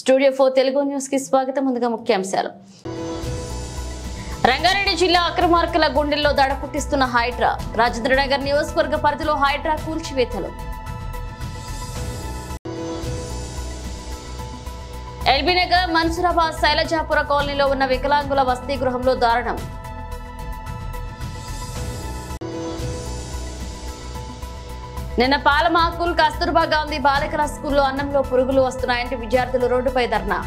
Studio 4 Telugu news కి స్వాగతం. ముందుగా ముఖ్యాంశాలు. రంగారెడ్డి జిల్లా అక్రమార్కుల గుండెల్లో దడ పుట్టిస్తున్న హైడ్రా. రాజేంద్రనగర్ నియోజకవర్గ పరిధిలో హైడ్రా కూల్చివేతలు. ఎల్బీనగర్ మన్సూరాబాద్ శైలజాపుర కాలనీలో ఉన్న వికలాంగుల వసతి గృహంలో దారుణం. నిన్న పాలమాకుల్ కస్తూర్బా గాంధీ బాలికల స్కూల్లో అన్నంలో పురుగులు వస్తున్నాయంటే విద్యార్థులు రోడ్డుపై ధర్నా.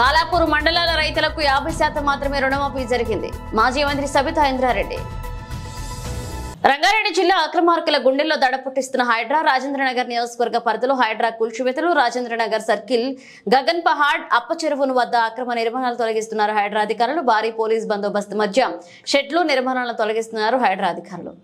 బాలాపూర్ మండలాల రైతులకు 50% మాత్రమే రుణమాఫీ జరిగింది. మాజీ మంత్రి సబితా ఇంద్రారెడ్డి. రంగారెడ్డి జిల్లా అక్రమార్కుల గుండెల్లో దడ పుట్టిస్తున్న హైడ్రా. రాజేంద్రనగర్ నియోజకవర్గ పరిధిలో హైడ్రా కూల్చివేతలు. రాజేంద్రనగర్ సర్కిల్ గగన్ పహాడ్ అప్ప చెరువును వద్ద అక్రమ నిర్మాణాలు తొలగిస్తున్నారు హైడ్రా అధికారులు. భారీ పోలీస్ బందోబస్తు మధ్య షెడ్లు నిర్మాణాలను తొలగిస్తున్నారు హైడ్రా అధికారులు.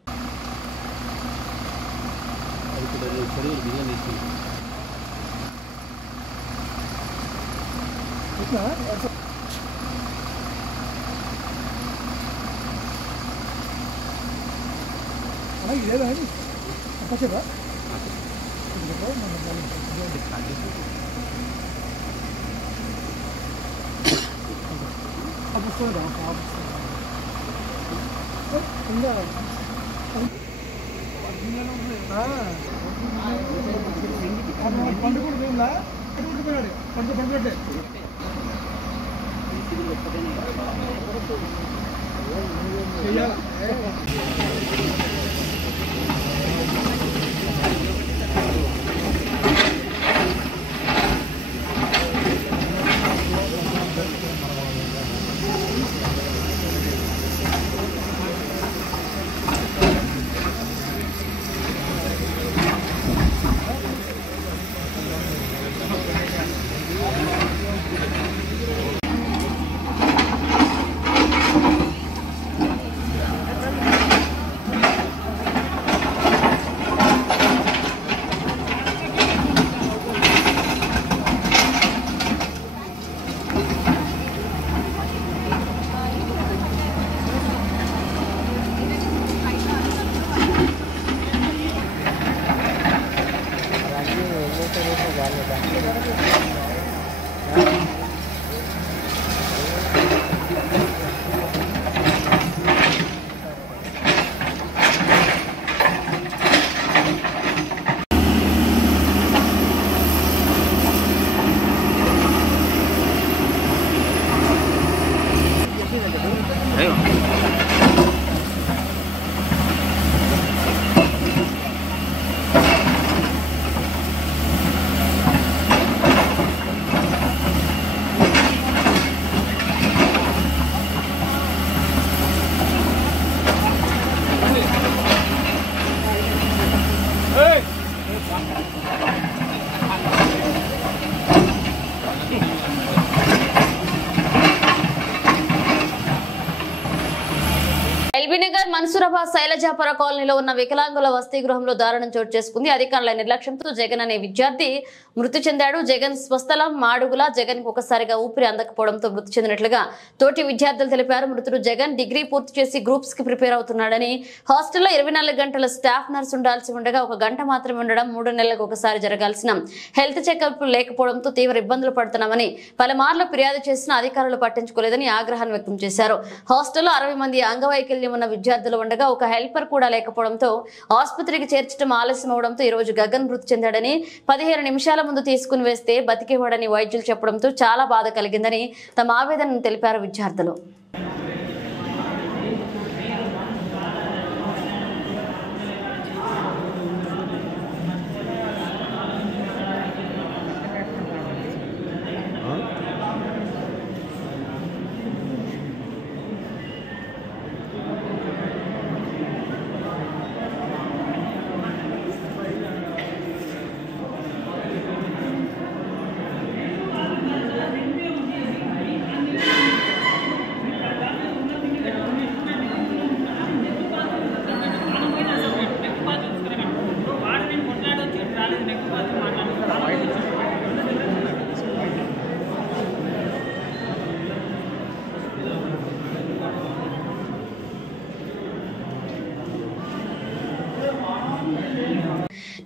ఎల్బీనగర్ మన్సూరాబాద్ శైలజాపుర కాలనీలో ఉన్న వికలాంగుల వసతి గృహంలో దారుణం చోటు చేసుకుంది. అధికారుల నిర్లక్ష్యంతో జగన్ అనే విద్యార్థి మృతి చెందాడు. జగన్ స్వస్థలం మాడుగుల. జగన్ కు ఒకసారిగా ఊపిరి అందకపోవడంతో మృతి చెందినట్లుగా తోటి విద్యార్థులు తెలిపారు. మృతుడు జగన్ డిగ్రీ పూర్తి చేసి గ్రూప్స్ కి ప్రిపేర్ అవుతున్నాడని, హాస్టల్లో 24 గంటల స్టాఫ్ నర్స్ ఉండాల్సి ఉండగా 1 గంట మాత్రమే ఉండడం, 3 నెలలకు ఒకసారి జరగాల్సిన హెల్త్ చెకప్ లేకపోవడంతో తీవ్ర ఇబ్బందులు పడుతున్నామని పలుమార్లు ఫిర్యాదు చేసిన అధికారులు పట్టించుకోలేదని ఆగ్రహాన్ని వ్యక్తం చేశారు. హాస్టల్లో 60 మంది అంగవైకల్యం ఉన్న విద్యార్థులు ఉండగా ఒక హెల్పర్ కూడా లేకపోవడంతో ఆసుపత్రికి చేర్చడం ఆలస్యం అవడంతో ఈ రోజు గగన్ మృతి చెందాడని, 15 నిమిషాల ముందు తీసుకుని వేస్తే బతికేవాడని వైద్యులు చెప్పడంతో చాలా బాధ కలిగిందని తమ ఆవేదనను తెలిపారు విద్యార్థులు.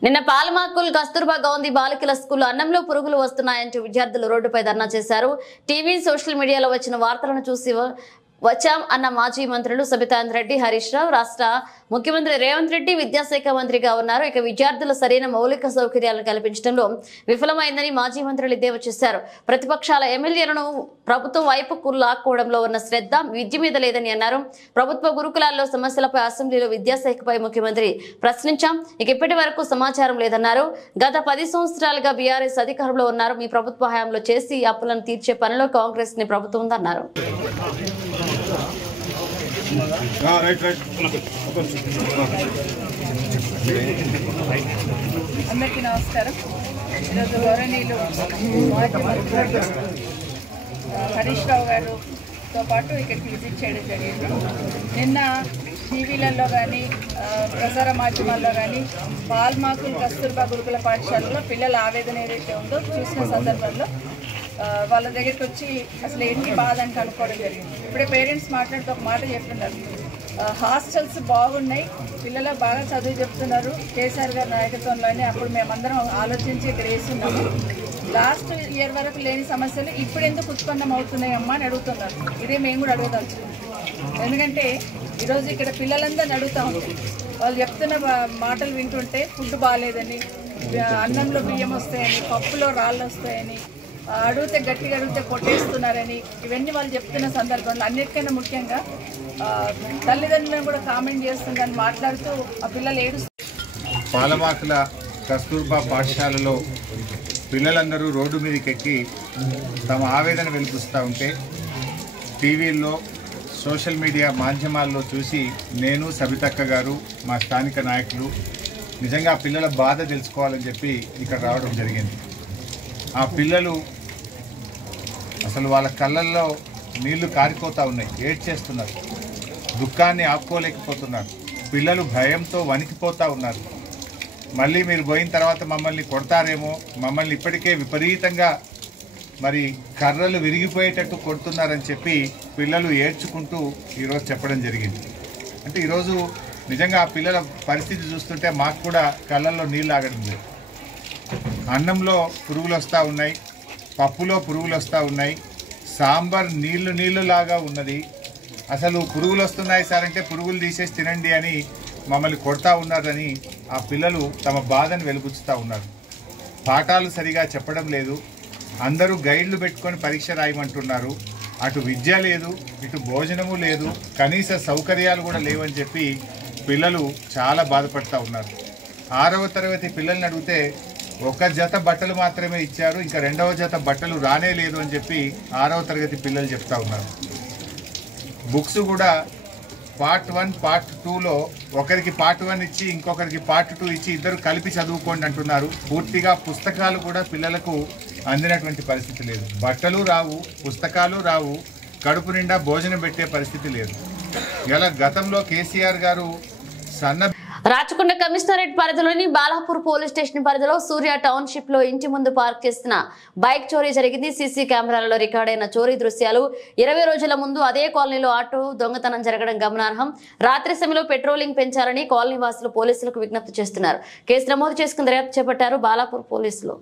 నిన్న పాలమాకుల్ కస్తూర్బా గాంధీ బాలికల స్కూల్ అన్నంలో పురుగులు వస్తున్నాయంటూ విద్యార్థులు రోడ్డుపై ధర్నా చేశారు. టీవీ సోషల్ మీడియాలో వచ్చిన వార్తలను చూసి వచ్చాం అన్న మాజీ మంత్రులు సబితాంద్ర రెడ్డి, హరీష్ రావు, రాష్ట్ర ముఖ్యమంత్రి రేవంత్ రెడ్డి విద్యాశాఖ మంత్రిగా ఉన్నారు. ఇక విద్యార్థుల సరైన మౌలిక సౌకర్యాలను కల్పించడంలో విఫలమైందని మాజీ మంత్రులు ఎద్దేవా చేశారు. ప్రతిపక్షాల ఎమ్మెల్యేలను ప్రభుత్వం వైపుకు లాక్కోవడంలో ఉన్న శ్రద్ధ విద్య మీద లేదని అన్నారు. ప్రభుత్వ గురుకులాల్లో సమస్యలపై అసెంబ్లీలో విద్యాశాఖపై ముఖ్యమంత్రి ప్రశ్నించాం. ఇక ఇప్పటి వరకు సమాచారం లేదన్నారు. గత 10 సంవత్సరాలుగా బీఆర్ఎస్ అధికారంలో ఉన్నారు. మీ ప్రభుత్వ హయాంలో చేసి అప్పులను తీర్చే పనిలో కాంగ్రెస్ ని ప్రభుత్వం ఉందన్నారు. అందరికీ నమస్కారం. ఈరోజు గౌరవనీయులు మాజీ మంత్రులు హరీష్ రావు గారితో పాటు ఇక్కడికి విజిట్ చేయడం జరిగింది. నిన్న టీవీలలో కానీ ప్రసార మాధ్యమాల్లో కానీ పాల్మాకుల్ కస్తూర్బా గురుకుల పాఠశాలలో పిల్లల ఆవేదన ఏదైతే ఉందో చూసిన సందర్భంలో వాళ్ళ దగ్గరికి వచ్చి అసలు ఏంటి బాధ అని కనుక్కోవడం జరిగింది. ఇప్పుడే పేరెంట్స్ మాట్లాడుతూ ఒక మాట చెప్తున్నారు, హాస్టల్స్ బాగున్నాయి, పిల్లలు బాగా చదువు చెప్తున్నారు, కేసీఆర్ గారి నాయకత్వంలోనే అప్పుడు మేమందరం ఆలోచించి ఇక్కడ వేస్తున్నాము. లాస్ట్ ఇయర్ వరకు లేని సమస్యలు ఇప్పుడు ఎందుకు ఉత్పన్నం అవుతున్నాయమ్మా అని అడుగుతున్నారు. ఇదే మేము కూడా అడగదలుచుకున్నాం. ఎందుకంటే ఈరోజు ఇక్కడ పిల్లలందరినీ అడుగుతా ఉంటాం, వాళ్ళు చెప్తున్న మాటలు వింటుంటే ఫుడ్ బాగాలేదని, అన్నంలో బియ్యం వస్తాయని, పప్పులో రాళ్ళు వస్తాయని, అడిగితే గట్టిగా అడిగితే కొట్టేస్తున్నారని, ఇవన్నీ వాళ్ళు చెప్తున్న సందర్భంలో అన్నిటికన్నా ముఖ్యంగా తల్లిదండ్రులను కూడా కామెంట్ చేస్తుందని మాట్లాడుతూ ఆ పిల్లలు ఏడుస్తారు. పాలమాకుల కస్తూర్బా పాఠశాలలో పిల్లలందరూ రోడ్డు మీదకి ఎక్కి తమ ఆవేదన వెలిపిస్తూ ఉంటే టీవీల్లో సోషల్ మీడియా మాధ్యమాల్లో చూసి నేను, సబితక్క గారు, మా స్థానిక నాయకులు నిజంగా పిల్లల బాధ తెలుసుకోవాలని చెప్పి ఇక్కడ రావడం జరిగింది. ఆ పిల్లలు అసలు వాళ్ళ కళ్ళల్లో నీళ్లు కారిపోతూ ఉన్నాయి, ఏడ్చేస్తున్నారు, దుఃఖాన్ని ఆపుకోలేకపోతున్నారు. పిల్లలు భయంతో వణికిపోతూ ఉన్నారు. మళ్ళీ మీరు పోయిన తర్వాత మమ్మల్ని కొడతారేమో, మమ్మల్ని ఇప్పటికే విపరీతంగా మరి కర్రలు విరిగిపోయేటట్టు కొడుతున్నారని చెప్పి పిల్లలు ఏడ్చుకుంటూ ఈరోజు చెప్పడం జరిగింది. అంటే ఈరోజు నిజంగా ఆ పిల్లల పరిస్థితి చూస్తుంటే మాకు కూడా కళ్ళల్లో నీళ్ళు ఆగడం లేదు. అన్నంలో పురుగులు వస్తూ ఉన్నాయి, పప్పులో పురుగులు వస్తూ ఉన్నాయి, సాంబార్ నీళ్లు లాగా ఉన్నది. అసలు పురుగులు వస్తున్నాయి సార్ అంటే పురుగులు తీసేసి తినండి అని మమ్మల్ని కొడతా ఉన్నారని ఆ పిల్లలు తమ బాధను వెలుగుచ్చుతూ ఉన్నారు. పాఠాలు సరిగా చెప్పడం లేదు, అందరూ గైడ్లు పెట్టుకొని పరీక్ష రాయమంటున్నారు. అటు విద్య లేదు, ఇటు భోజనము లేదు, కనీస సౌకర్యాలు కూడా లేవని చెప్పి పిల్లలు చాలా బాధపడుతూ ఉన్నారు. 6వ తరగతి పిల్లల్ని అడిగితే ఒక జత బట్టలు మాత్రమే ఇచ్చారు, ఇంకా 2వ జత బట్టలు రానే లేదు అని చెప్పి 6వ తరగతి పిల్లలు చెప్తా ఉన్నారు. బుక్స్ కూడా పార్ట్ 1 పార్ట్ 2లో ఒకరికి పార్ట్ 1 ఇచ్చి ఇంకొకరికి పార్ట్ 2 ఇచ్చి ఇద్దరు కలిపి చదువుకోండి అంటున్నారు. పూర్తిగా పుస్తకాలు కూడా పిల్లలకు అందినటువంటి పరిస్థితి లేదు. బట్టలు రావు, పుస్తకాలు రావు, కడుపు నిండా భోజనం పెట్టే పరిస్థితి లేదు. ఇలా గతంలో కేసీఆర్ గారు రాచకొండ కమిషనరేట్ పరిధిలోని బాలాపూర్ పోలీస్ స్టేషన్ పరిధిలో సూర్య టౌన్షిప్ లో ఇంటి ముందు పార్క్ చేసిన బైక్ చోరీ జరిగింది. సీసీ కెమెరాలలో రికార్డైన చోరీ దృశ్యాలు. 20 రోజుల ముందు అదే కాలనీలో ఆటో దొంగతనం జరగడం గమనార్హం. రాత్రి సమయంలో పెట్రోలింగ్ పెంచాలని కాలనీ వాసులు పోలీసులకు విజ్ఞప్తి చేస్తున్నారు. కేసు నమోదు చేసుకుని దర్యాప్తు చేపట్టారు బాలాపూర్ పోలీసులు.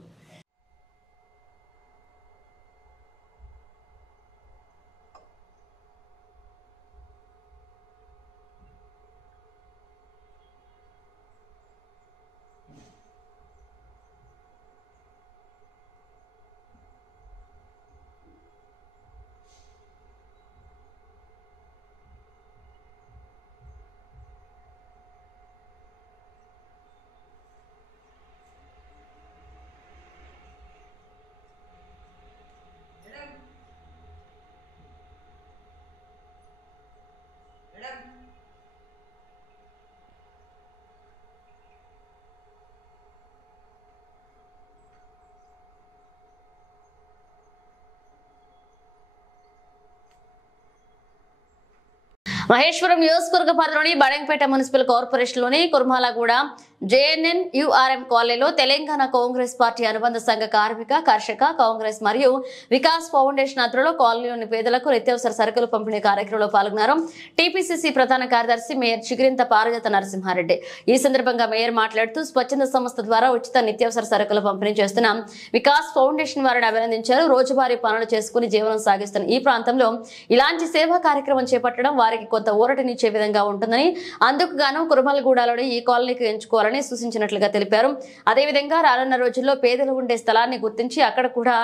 మహేశ్వరం నియోజకవర్గ పరిధిలోని బడంగపేట మున్సిపల్ కార్పొరేషన్ లోని కుర్మాలగూడ JNNURM కాలనీలో తెలంగాణ కాంగ్రెస్ పార్టీ అనుబంధ సంఘ కార్మిక కర్షక కాంగ్రెస్ మరియు వికాస్ ఫౌండేషన్ ఆధ్వర్యంలో కాలనీలోని పేదలకు నిత్యావసర సరుకులు పంపిణీ కార్యక్రమంలో పాల్గొన్నారు. టీపీసీసీ ప్రధాన కార్యదర్శి మేయర్ చిగిరింత పారిజాత నరసింహారెడ్డి. ఈ సందర్భంగా మేయర్ మాట్లాడుతూ స్వచ్ఛంద సంస్థ ద్వారా ఉచిత నిత్యావసర సరుకులు పంపిణీ చేస్తున్న వికాస్ ఫౌండేషన్ వారిని అభినందించారు. రోజువారీ పనులు చేసుకుని జీవనం సాగిస్తున్న ఈ ప్రాంతంలో ఇలాంటి సేవా కార్యక్రమం చేపట్టడం వారికి కొంత ఊరటనిచ్చే విధంగా ఉంటుందని, అందుకు గాను కురుమలగూడలోని ఈ కాలనీకి ఎంచుకోవాలని సూచించినట్లుగా తెలిపారు. అదేవిధంగా రానున్న రోజుల్లో పేదలు ఉండే స్థలాన్ని గుర్తించి అక్కడ కూడా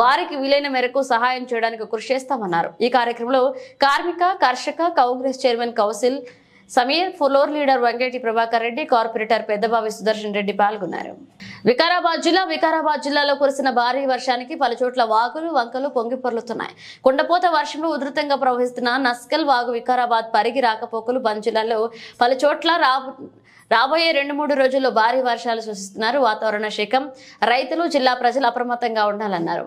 వారికి వీలైన మేరకు సహాయం చేయడానికి కృషి చేస్తామన్నారు. ఈ కార్యక్రమంలో కార్మిక కర్షక Congress chairman Kaushal Sameer, floor leader Venkati Prabhakar Reddy, corporator Peddabavi Sudarshan Reddy పాల్గొన్నారు. వికారాబాద్ జిల్లాలో కురిసిన భారీ వర్షానికి పలుచోట్ల వాగులు వంకలు పొంగి పొర్లుతున్నాయి. కుండపోత వర్షంలో ఉధృతంగా ప్రవహిస్తున్న నస్కల్ వాగు వికారాబాద్ పరిగి రాకపోకలు బంద్ జిల్లాలో పలుచోట్ల రాబోయే 2-3 రోజుల్లో భారీ వర్షాలు సూచిస్తున్నారు. వాతావరణ శాఖ రైతులు జిల్లా ప్రజలు అప్రమత్తంగా ఉండాలన్నారు.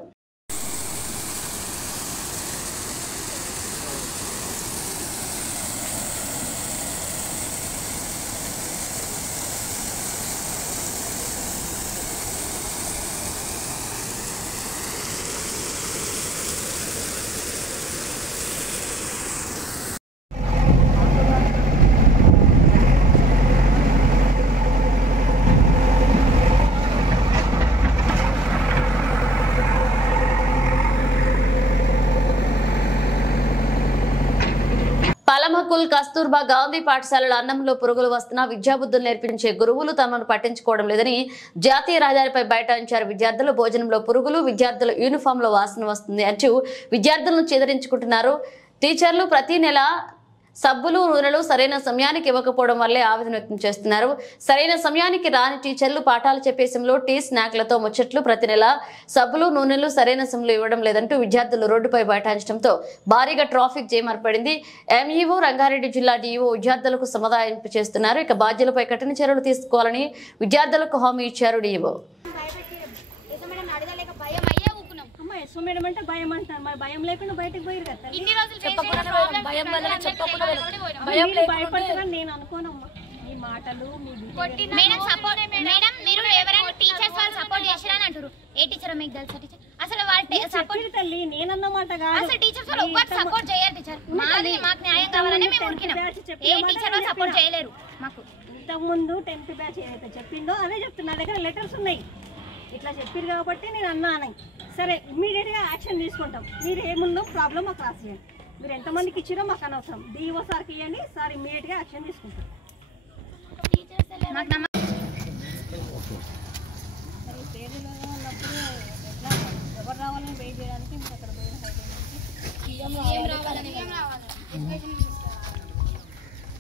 పాలమకుల్ కస్తూర్బా గాంధీ పాఠశాలలో అన్నంలో పురుగులు వస్తున్నా విద్యాబుద్ధులు నేర్పించే గురువులు తమను పట్టించుకోవడం లేదని జాతీయ రహదారిపై బైఠాయించారు విద్యార్థులు. భోజనంలో పురుగులు, విద్యార్థుల యూనిఫామ్ లో వాసన వస్తుంది అంటూ విద్యార్థులను చెదరించుకుంటున్నారు. టీచర్లు ప్రతి నెల సబ్బులు నూనెలు సరైన సమయానికి ఇవ్వకపోవడం వల్లే ఆవేదన వ్యక్తం చేస్తున్నారు. సరైన సమయానికి రాని టీచర్లు పాఠాలు చెప్పే సమయంలో టీ స్నాక్లతో ముచ్చట్లు, ప్రతి నెల సబ్బులు నూనెలు సరైన సమయంలో ఇవ్వడం లేదంటూ విద్యార్థులు రోడ్డుపై బైఠాయించడంతో భారీగా ట్రాఫిక్ జామ్ ఏర్పడింది. ఎంఈఓ రంగారెడ్డి జిల్లా డిఈఓ విద్యార్థులకు సమాధానింపు చేస్తున్నారు. ఇక బాధ్యులపై కఠిన చర్యలు తీసుకోవాలని విద్యార్థులకు హామీ ఇచ్చారు డిఈఓ. మేడం అంటే భయం అంటారు, మరి భయం లేకుండా బయటకు పోయారు కదా. భయపడతారని నేను అనుకోనమ్మా. మీ మాటలు మేడం సపోర్ట్ మేడం మీరు ఎవరైనా టీచర్స్ వాళ్ళు సపోర్ట్ చేసిరని అంటారు. ఏ టీచర్ మీకు తెలుసా? టీచర్ అసలు వాళ్ళు సపోర్ట్ తల్లి నేనన్నమాట కాదు. అసలు టీచర్స్ వాళ్ళు ఒక్కటి సపోర్ట్ చేయరు. టీచర్ మాకు న్యాయం కావాలని మేము ఉడికినాం. ఏ టీచర్ వాళ్ళు సపోర్ట్ చేయలేరు మాకు. ఇంతకుముందు 10th బ్యాచ్ ఏదైతే చెప్పిందో అదే చెప్తున్నా. నా దగ్గర లెటర్స్ ఉన్నాయి. ఇట్లా చెప్పారు కాబట్టి నేను అన్నాను. సరే ఇమ్మీడియట్గా యాక్షన్ తీసుకుంటాం. మీరు ఏముందో ప్రాబ్లం మాకు రాసేయండి. మీరు ఎంతమందికి ఇచ్చిరో మాకు అనవసరం. డిఓ సార్కి ఇవ్వండి, సార్ ఇమ్మీడియట్గా యాక్షన్ తీసుకుంటాం. ఉన్నప్పుడు ఎట్లా ఎవరు రావాలని వెయిట్ చేయడానికి మీకు అక్కడ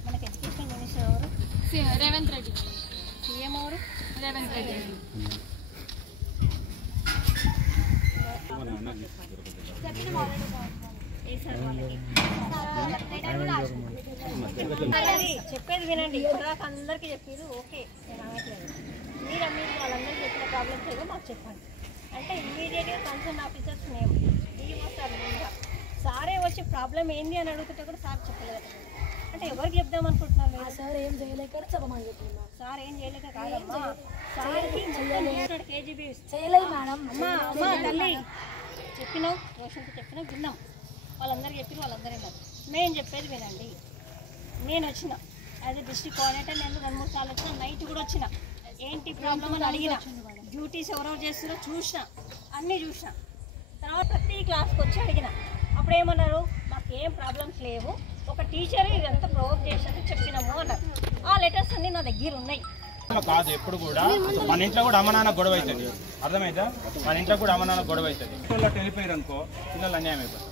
మనకి ఎడ్యుకేషన్ మినిస్టర్ ఎవరు? రేవంత్ రెడ్డి. సీఎం ఎవరు? రేవంత్ రెడ్డి. చెప్పేది వినండి. ఇప్పటిదాకా అందరికీ చెప్పేది ఓకే, నేను అనట్లేదు. మీరు వాళ్ళందరికీ చెప్పిన ప్రాబ్లమ్స్ ఏదో మాకు చెప్పండి అంటే ఇమ్మీడియట్గా కన్సర్న్ ఆఫీసర్స్ మేము డిఓ సార్ ముందుగా సారే వచ్చి ప్రాబ్లం ఏంది అని అడుగుతుంటే కూడా సార్ చెప్పలేదు. అంటే ఎవరికి చెప్దాం అనుకుంటున్నారు? సార్ ఏం చేయలేక చెప్పమని చెప్తున్నారు. సార్ ఏం చేయలేక కాదమ్మా, సార్కి కేజీబీ చేయలేదు మేడం. అమ్మా తల్లి చెప్పినావు, రోషన్కి చెప్పినావు, విన్నాం. వాళ్ళందరికీ చెప్పిన వాళ్ళందరూ విన్నారు. నేను చెప్పేది వినండి. నేను వచ్చిన యాజ్ ఎ డిస్ట్రిక్ట్ కోఆర్డినేటర్. నేను 2-3 సార్లు వచ్చిన. నైట్ కూడా వచ్చిన. ఏంటి ప్రాబ్లం అని అడిగిన. డ్యూటీస్ ఎవరెవరు చేస్తున్నారో చూసిన, అన్నీ చూసిన. తర్వాత ప్రతి క్లాస్కి వచ్చి అడిగిన. అప్పుడు ఏమన్నారు? మాకు ఏం ప్రాబ్లమ్స్ లేవు, ఒక టీచర్ ఇదంతా ప్రొవోక్ చేసినట్టు చెప్పినాము అన్నారు. ఆ లెటర్స్ అన్నీ నా దగ్గర ఉన్నాయి. కాదు ఎప్పుడు కూడా మన ఇంట్లో కూడా అమ్మ నాన్న గొడవ అవుతుంది. అర్థమైందా? మన ఇంట్లో కూడా అమ్మ నాన్న గొడవ అవుతుంది. పిల్లలు వెళ్ళిపోయారు అనుకో, పిల్లలు అన్యాయం అయిపోతుంది.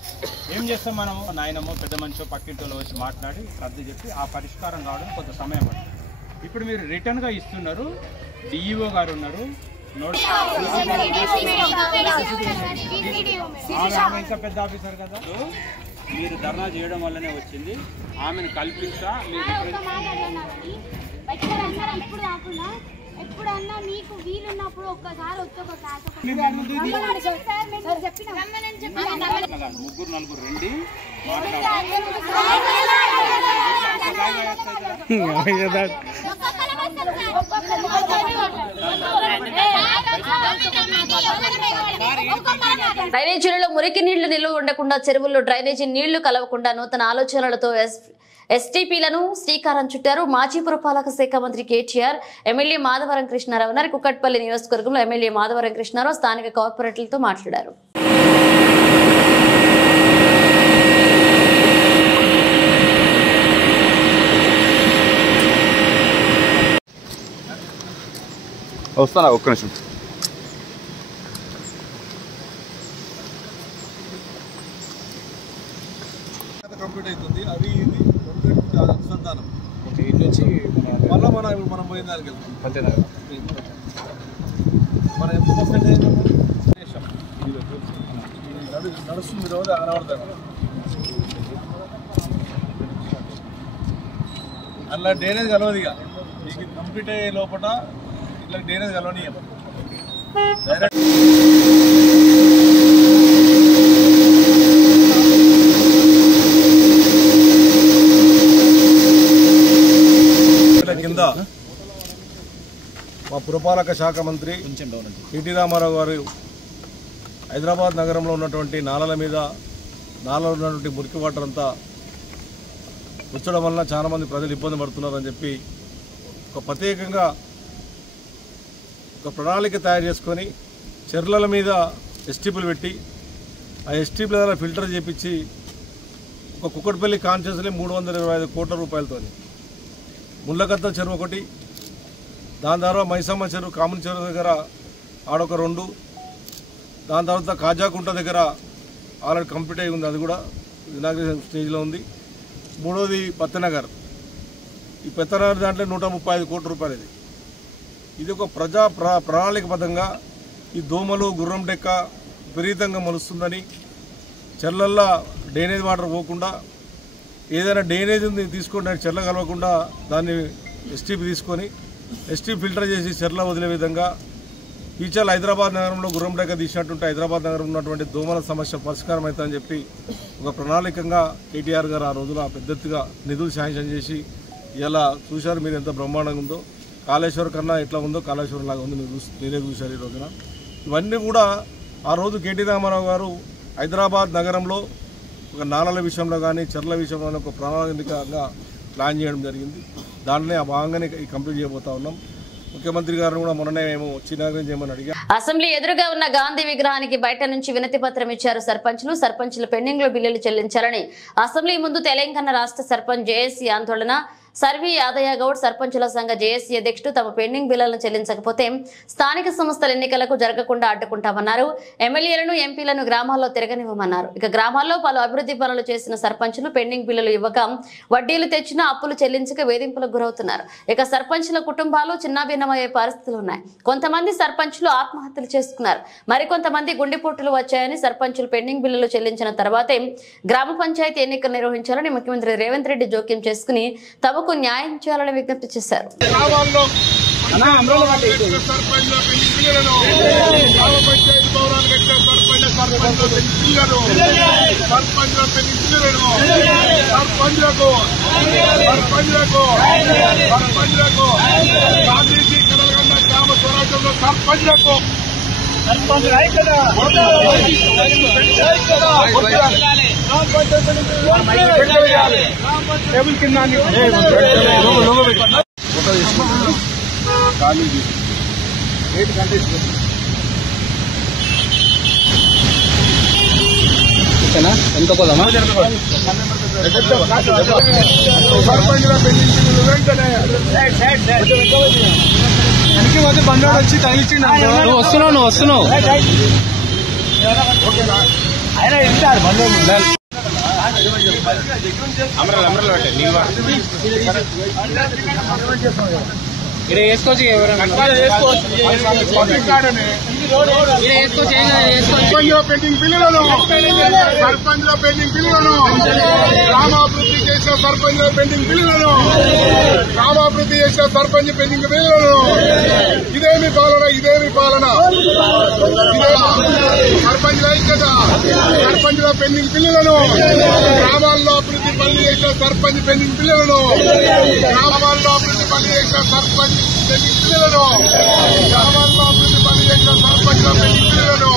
ఏం చేస్తాం మనం? నాయనమ్మో పెద్ద మనిషి పక్కింటిలో వచ్చి మాట్లాడి సర్ది చెప్పి ఆ పరిష్కారం కావడం కొంత సమయం పడుతుంది. ఇప్పుడు మీరు రిటర్న్గా ఇస్తున్నారు. డిఈఓ గారు ఉన్నారు, ఆమె ఇంకా పెద్ద ఆఫీసర్ కదా. మీరు ధర్నా చేయడం వల్లనే వచ్చింది. ఆమెను కల్పిస్తా ఎప్పుడన్నా మీకు వీలున్నప్పుడు ఒక్కసారి వచ్చి ఒక క్లాస్ ముగ్గురు నలుగురు రండి డ్రైనేజీలలో మురికి నీళ్లు నిల్వ ఉండకుండా చెరువుల్లో డ్రైనేజీ నీళ్లు కలవకుండా నూతన ఆలోచనలతో ఎస్టీపీలను శ్రీకారం చుట్టారు. మాజీ పురపాలక శాఖ మంత్రి కేటీఆర్, ఎమ్మెల్యే మాధవరం కృష్ణారావు కుక్కట్పల్లి నియోజకవర్గంలో ఎమ్మెల్యే మాధవరం కృష్ణారావు స్థానిక కార్పొరేటర్లతో మాట్లాడారు. వస్తానా ఒక్క నిమిషం. కంప్లీట్ అవుతుంది. అది ఇది అనుసంధానం మళ్ళీ మనం పోయిన దానికి వెళ్తాం. మనం ఎంత పర్సెంటేజ్ నడుస్తుంది రోజు కనబడతాను. అలా డ్రైనేజ్ కలవదు. ఇక మీకు కంప్లీట్ అయ్యే లోపల ఇట్లా డ్రైనేజ్ కలవనీయం. కింద మా పురపాలక శాఖ మంత్రి కెటి రామారావు గారు హైదరాబాద్ నగరంలో ఉన్నటువంటి నాలల మీద నాలలో ఉన్నటువంటి మురికి వాటర్ అంతా వచ్చడం వలన చాలామంది ప్రజలు ఇబ్బంది పడుతున్నారని చెప్పి ఒక ప్రత్యేకంగా ఒక ప్రణాళిక తయారు చేసుకొని చెర్లల మీద ఎస్టీపీలు పెట్టి ఆ ఎస్టీపీల ద్వారా ఫిల్టర్ చేపించి ఒక కుక్కట్పల్లి కాన్స్టిట్యున్సీలో 325 కోట్ల రూపాయలతో ముళ్ళగద్ద చెరువు ఒకటి, దాని తర్వాత మైసమ్మ చెరువు కామన్ చెరువు దగ్గర ఆడొక 2, దాని తర్వాత కాజాకుంట దగ్గర ఆల్రెడీ కంప్లీట్ అయి ఉంది, అది కూడా ఇనాగ్రేషన్ స్టేజ్లో ఉంది. 3వది పత్తనగర్. ఈ పత్తనగర్ దాంట్లో 135 కోట్ల రూపాయలు. ఇది ఒక ప్రణాళికబద్ధంగా ఈ దోమలు గుర్రం డెక్క విపరీతంగా మొలుస్తుందని చెర్లల్లో డ్రైనేజ్ వాటర్ పోకుండా ఏదైనా డ్రైనేజ్ ఉంది తీసుకుంటే చెర్ల కలవకుండా దాన్ని ఎస్టీపీ తీసుకొని ఎస్టీపీ ఫిల్టర్ చేసి చెర్ల వదిలే విధంగా ఫ్యూచర్లో హైదరాబాద్ నగరంలో గుర్రం డెక్క తీసినట్టుంటే హైదరాబాద్ నగరంలో ఉన్నటువంటి దోమల సమస్య పరిష్కారం అవుతుందని చెప్పి ఒక ప్రణాళికంగా కేటీఆర్ గారు ఆ రోజున పెద్ద ఎత్తుగా నిధులు శాంక్షన్ చేసి ఇలా చూశారు. మీరు ఎంత బ్రహ్మాండంగా ఉందో, కాళేశ్వరం కన్నా ఎట్లా ఉందో కాళేశ్వరం లాగా ఉంది, మీరే చూశారు ఈ రోజున. ఇవన్నీ కూడా ఆ రోజు కెటి రామారావు గారు హైదరాబాద్ నగరంలో ఒక నాలల విషయంలో కానీ చెర్ల విషయంలో ఒక ప్రణాళికంగా ప్లాన్ చేయడం జరిగింది. దాంట్లో ఆ భాగంగానే కంప్లీట్ చేయబోతా ఉన్నాం. ముఖ్యమంత్రి గారు కూడా మొన్ననే మేము చిన్నగా చేయమని అడిగాం. అసెంబ్లీ ఎదురుగా ఉన్న గాంధీ విగ్రహానికి బయట నుంచి వినతి పత్రం ఇచ్చారు సర్పంచులు పెండింగ్ లో బిల్లులు చెల్లించాలని అసెంబ్లీ ముందు తెలంగాణ రాష్ట్ర సర్పంచ్ జేఏసీ ఆందోళన. సర్వీ యాదయ్య గౌడ్ సర్పంచుల సంఘ జేఏసీ అధ్యక్షుడు తమ పెండింగ్ బిల్లులను చెల్లించకపోతే స్థానిక సంస్థల ఎన్నికలకు జరగకుండా అడ్డుకుంటామన్నారు. ఎమ్మెల్యేలను ఎంపీలను గ్రామాల్లో తిరగనివ్వమన్నారు. ఇక గ్రామాల్లో పలు అభివృద్ధి పనులు చేసిన సర్పంచులు పెండింగ్ బిల్లులు ఇవ్వక వడ్డీలు తెచ్చిన అప్పులు చెల్లించక వేధింపులకు గురవుతున్నారు. ఇక సర్పంచుల కుటుంబాలు చిన్నాభిన్నమయ్యే పరిస్థితులు ఉన్నాయి. కొంతమంది సర్పంచులు ఆత్మహత్యలు చేసుకున్నారు. మరికొంతమంది గుండెపోటులు వచ్చాయని సర్పంచులు పెండింగ్ బిల్లులు చెల్లించిన తర్వాతే గ్రామ పంచాయతీ ఎన్నికలు నిర్వహించాలని ముఖ్యమంత్రి రేవంత్ రెడ్డి జోక్యం చేసుకుని తమకు న్యాయం చేయాలని విజ్ఞప్తి చేశారు. ఎంత పోదామా బండాడు వచ్చి తగిలిచ్చిండు. నువ్వు వస్తున్నావు ఆయన వెళ్తారు బండాడు వేసుకోవచ్చు పెండింగ్ బిల్లులను సర్పంచ్ లో పెండింగ్ బిల్లులను గ్రామాభివృద్ధి చేసిన సర్పంచ్ లో పెండింగ్ బిల్లులను గ్రామాభివృద్ధి చేసిన సర్పంచ్ పెండింగ్ బిల్లులను ఇదేమి పాలన సర్పంచ్ ఐక్యత సర్పంచ్ లో పెండింగ్ బిల్లులను గ్రామాల్లో అభివృద్ధి పనులు చేసిన సర్పంచ్ పెండింగ్ బిల్లులను గ్రామాల్లో అభివృద్ధి పనులు చేసిన సర్పంచ్ పెండింగ్ బిల్లులను గ్రామాల్లో అభివృద్ధి పనులు చేసిన సర్పంచుల పెండింగ్ బిల్లులను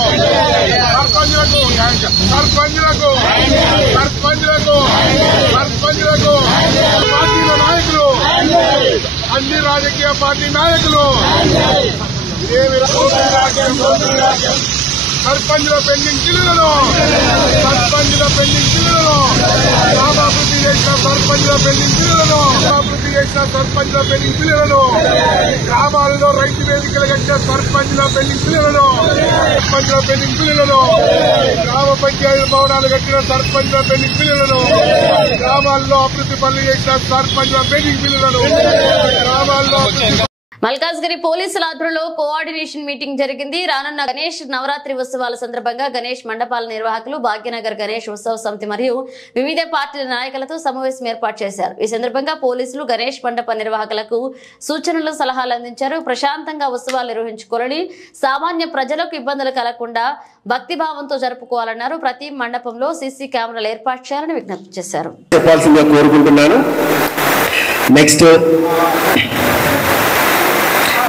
సర్పంచులకు పార్టీల నాయకులు అన్ని రాజకీయ పార్టీ నాయకులు సర్పంచుల పెండింగ్ బిల్లులను గ్రామాభివృద్ధి చేసిన సర్పంచుల పెండింగ్ బిల్లులను గ్రామాలలో రైతు వేదికలు కట్టిన సర్పంచుల పెండింగ్ బిల్లులను గ్రామ పంచాయతీ భవనాలు కట్టిన సర్పంచుల పెండింగ్ బిల్లులను గ్రామాల్లో అభివృద్ధి పనులు చేసిన సర్పంచుల పెండింగ్ బిల్లులను గ్రామాల్లో మల్కాజ్గిరి పోలీసుల ఆధ్వర్యంలో కోఆర్డినేషన్ మీటింగ్ జరిగింది. రానున్న గణేష్ నవరాత్రి ఉత్సవాల సందర్భంగా గణేష్ మండపాల నిర్వాహకులు, భాగ్యనగర్ గణేష్ ఉత్సవ సమితి మరియు వివిధ పార్టీల నాయకులతో సమావేశం ఏర్పాటు చేశారు. ఈ సందర్భంగా పోలీసులు గణేష్ మండప నిర్వాహకులకు సూచనలు, సలహాలు అందించారు. ప్రశాంతంగా ఉత్సవాలు నిర్వహించుకోవాలని, సామాన్య ప్రజలకు ఇబ్బందులు కలగకుండా భక్తిభావంతో జరుపుకోవాలన్నారు. ప్రతి మండపంలో సీసీ కెమెరాలు ఏర్పాటు చేయాలని విజ్ఞప్తి చేశారు.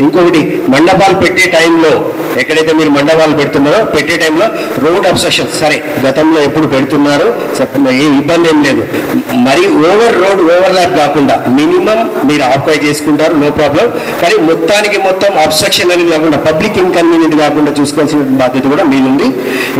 ఇంకొకటి, మండపాలు పెట్టే టైంలో ఎక్కడైతే మీరు మండపాలు పెడుతున్నారో పెట్టే టైంలో రోడ్ అబ్స్ట్రక్షన్ సరే గతంలో ఎప్పుడు పెడుతున్నారు, ఏ ఇబ్బంది ఏం లేదు. మరి రోడ్ ఓవర్లాప్ కాకుండా మినిమం మీరు ఆక్యుపై చేసుకుంటారు, నో ప్రాబ్లం. కానీ మొత్తం అబ్స్ట్రక్షన్ అనేది కాకుండా, పబ్లిక్ ఇన్కన్వీనియంట్ కాకుండా చూసుకోవాల్సిన బాధ్యత కూడా మీది.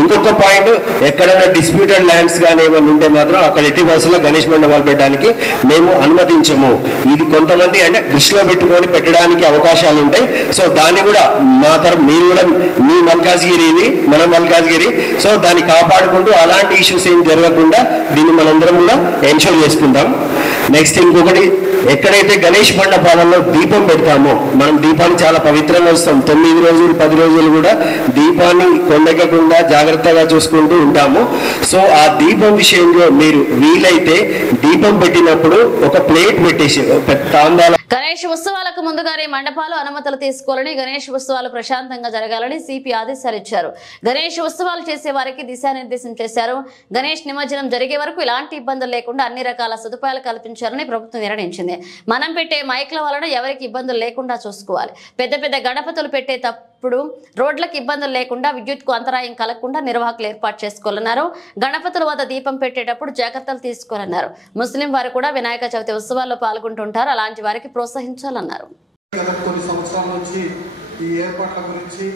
ఇంకొక పాయింట్, ఎక్కడైనా డిస్ప్యూటెడ్ ల్యాండ్స్ కానీ ఏమైనా ఉంటే మాత్రం అక్కడ ఎట్టి బస్సులో గణేష్ మండపాలు పెట్టడానికి మేము అనుమతించము. ఇది కొంతమంది అంటే దృష్టిలో పెట్టుకొని పెట్టడానికి అవకాశాలు ఉంటాయి. సో దాన్ని కూడా మా తరఫు, మీరు కూడా మీ మల్కాజ్గిరి, ఇది మన మల్కాజ్గిరి, సో దాన్ని కాపాడుకుంటూ అలాంటి ఇష్యూస్ ఏం జరగకుండా దీన్ని మనందరం కూడా ఎన్షూర్ చేసుకుంటాం. నెక్స్ట్ ఇంకొకటి, ఎక్కడైతే గణేష్ మండపాలలో దీపం పెడతామో, మనం దీపాన్ని చాలా పవిత్రంగా వస్తాం. 9 రోజులు 10 రోజులు కూడా దీపాన్ని కొండెక్కకుండా జాగ్రత్తగా చూసుకుంటూ ఉంటాము. సో ఆ దీపం విషయంలో మీరు వీలైతే దీపం పెట్టినప్పుడు ఒక ప్లేట్ పెట్టేసి తాంబాల. గణేష్ ఉత్సవాలకు ముందుగానే మండపాలు అనుమతులు తీసుకోవాలని, గణేష్ ఉత్సవాలు ప్రశాంతంగా జరగాలని సిపి ఆదేశాలు ఇచ్చారు. గణేష్ ఉత్సవాలు చేసే వారికి దిశానిర్దేశం చేశారు. గణేష్ నిమజ్జనం జరిగే వరకు ఎలాంటి ఇబ్బందులు లేకుండా అన్ని రకాల సదుపాయాలు కల్పించాలని ప్రభుత్వం నిర్ణయించింది. మనం పెట్టే మైక్ల వలన ఎవరికి ఇబ్బందులు లేకుండా చూసుకోవాలి. పెద్ద గణపతులు పెట్టేటప్పుడు రోడ్లకు ఇబ్బందులు లేకుండా, విద్యుత్కు అంతరాయం కలగకుండా నిర్వాహకులు ఏర్పాటు చేసుకోవాలన్నారు. గణపతుల వద్ద దీపం పెట్టేటప్పుడు జాగ్రత్తలు తీసుకోవాలన్నారు. ముస్లిం వారు కూడా వినాయక చవితి ఉత్సవాల్లో పాల్గొంటుంటారు, అలాంటి వారికి ప్రోత్సహించాలన్నారు. కొన్ని సంవత్సరాల నుంచి ఈ ఏర్పాట్ల గురించి,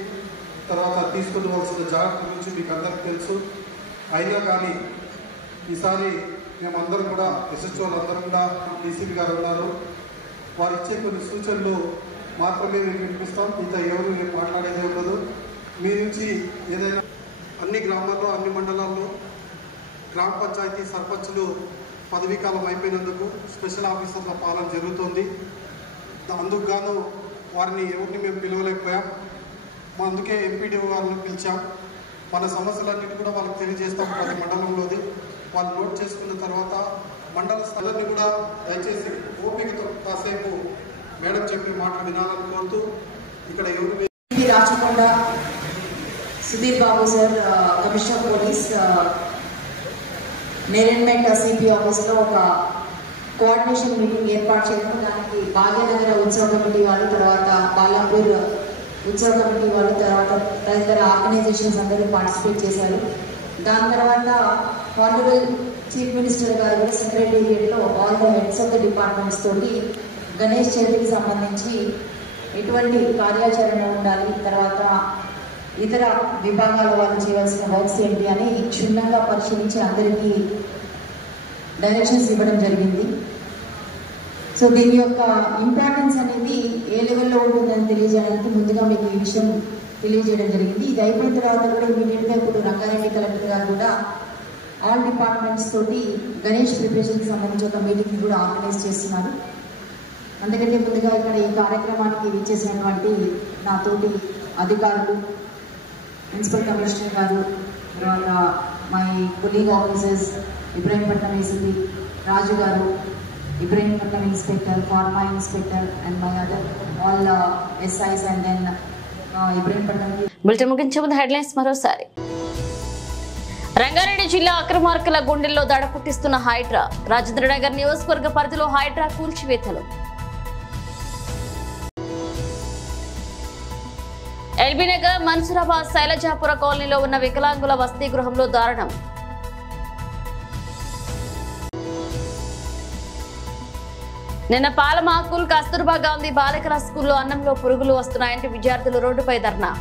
తర్వాత తీసుకోవాల్సిన జాగ్రత్తల గురించి మీకు అందరికీ తెలుసు. అయినా కానీ ఈసారి మేమందరం కూడా ఎస్హెచ్ఓలు అందరం కూడా డీసీపీ గారు ఉన్నారు, వారు ఇచ్చే కొన్ని సూచనలు మాత్రమే మీకు వినిపిస్తాం. ఇంత ఎవరు మాట్లాడేదే ఉండదు. మీ నుంచి ఏదైనా అన్ని గ్రామాల్లో, అన్ని మండలాల్లో గ్రామ పంచాయతీ సర్పంచులు పదవీకాలం అయిపోయినందుకు స్పెషల్ ఆఫీసర్ల పాలన జరుగుతుంది. అందుకు గాను వారిని ఎవరిని మేము పిలవలేకపోయాం. అందుకే ఎంపీడీఓ గారిని పిలిచాం. మన సమస్యలన్నిటి కూడా వాళ్ళకి తెలియజేస్తాం ప్రతి మండలంలోది. వాళ్ళు నోట్ చేసుకున్న తర్వాత మండల స్థలాన్ని కూడా దయచేసి ఓపికతో కాసేపు మేడం చెప్పి మాట వినాలని కోరుతూ, ఇక్కడ ఎవరు Rachakonda Sudheer Babu sir, commissioner police, నేరెన్మెంట్ CP ఆఫీస్లో ఒక కోఆర్డినేషన్ మీటింగ్ ఏర్పాటు చేయడం, దానికి భాగ్యనగర ఉత్సవ కమిటీ వాళ్ళు, తర్వాత బాలాపూర్ ఉత్సవ కమిటీ వాళ్ళు, తర్వాత తదితర ఆర్గనైజేషన్స్ అందరూ పార్టిసిపేట్ చేశారు. దాని తర్వాత ఆనరబుల్ చీఫ్ మినిస్టర్ గారు కూడా సెక్రటేరియట్లో all the heads of the departments తోటి గణేష్ చవితికి సంబంధించి ఎటువంటి కార్యాచరణ ఉండాలి, తర్వాత ఇతర విభాగాల వాళ్ళు చేయవలసిన వర్క్స్ ఏంటి అని క్షుణ్ణంగా పరిశీలించి అందరికీ డైరెక్షన్స్ ఇవ్వడం జరిగింది. సో దీని యొక్క ఇంపార్టెన్స్ అనేది ఏ లెవెల్లో ఉంటుందని తెలియజేయడానికి ముందుగా మీకు ఈ విషయం తెలియజేయడం జరిగింది. ఇది అయిపోయిన తర్వాత కూడా ఇమీడియట్గా ఇప్పుడు రంగారెడ్డి కలెక్టర్ గారు కూడా ఆల్ డిపార్ట్మెంట్స్ తోటి గణేష్ ప్రిపరేషన్కి సంబంధించి ఒక మీటింగ్ కూడా ఆర్గనైజ్ చేస్తున్నారు. అందుకంటే ముందుగా ఇక్కడ ఈ కార్యక్రమానికి ఇచ్చేసినటువంటి నా తోటి అధికారులు, మున్సిపల్ కమిషనర్ గారు, తర్వాత my colleague officers, Ibrahimpatnam ACP Raju గారు, Ibrahimpatnam inspector, pharma inspector and my other all SIs and then Ibrahimpatnam. Bulletin ముగించే ముందు హెడ్లైన్స్ మరోసారి. రంగారెడ్డి జిల్లా అక్రమార్కుల గుండెల్లో దడ పుట్టిస్తున్న హైడ్రా. రాజేంద్రనగర్ నియోజకవర్గ పరిధిలో హైడ్రా కూల్చివేతలు. ఎల్బీ నగర్ మన్సూరాబాద్ శైలజాపుర కాలనీలో ఉన్న వికలాంగుల వసతి గృహంలో దారుణం. నిన్న పాలమాకుల్ కస్తూర్బా గాంధీ బాలికల స్కూల్లో అన్నంలో పురుగులు వస్తున్నాయంటే విద్యార్థులు రోడ్డుపై ధర్నా.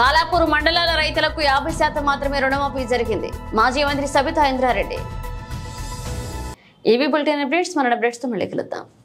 బాలాపూర్ మండలాల రైతులకు 50% మాత్రమే రుణమాఫీ జరిగింది. మాజీ మంత్రి Sabitha Indra Reddy. AB bulletin updates మన అప్డేట్స్ తో మళ్ళీ కలుద్దాం.